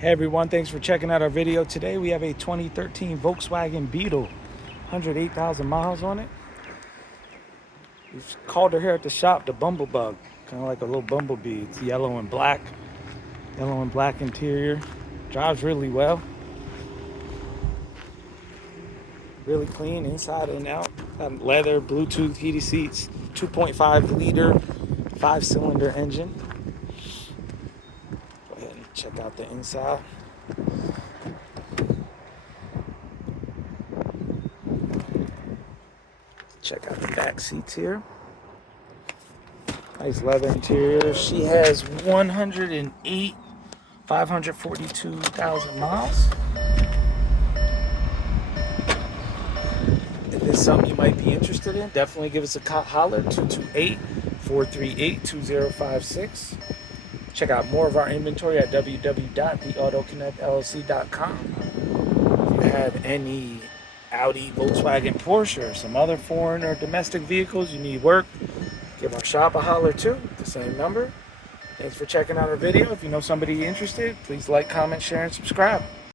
Hey everyone, thanks for checking out our video. Today we have a 2013 Volkswagen Beetle, 108,000 miles on it. We've called her here at the shop the Bumblebug, kind of like a little bumblebee. It's yellow and black interior. Drives really well, really clean inside and out. Got leather, Bluetooth, heated seats, 2.5 liter, 5-cylinder engine. Go ahead and check out the inside. Check out the back seats here. Nice leather interior. She has 542,000 miles. If it's something you might be interested in, definitely give us a holler, 228-438-2056. Check out more of our inventory at www.theautoconnectllc.com. If you have any Audi, Volkswagen, Porsche, or some other foreign or domestic vehicles you need work, give our shop a holler too, the same number. Thanks for checking out our video. If you know somebody interested, please like, comment, share, and subscribe.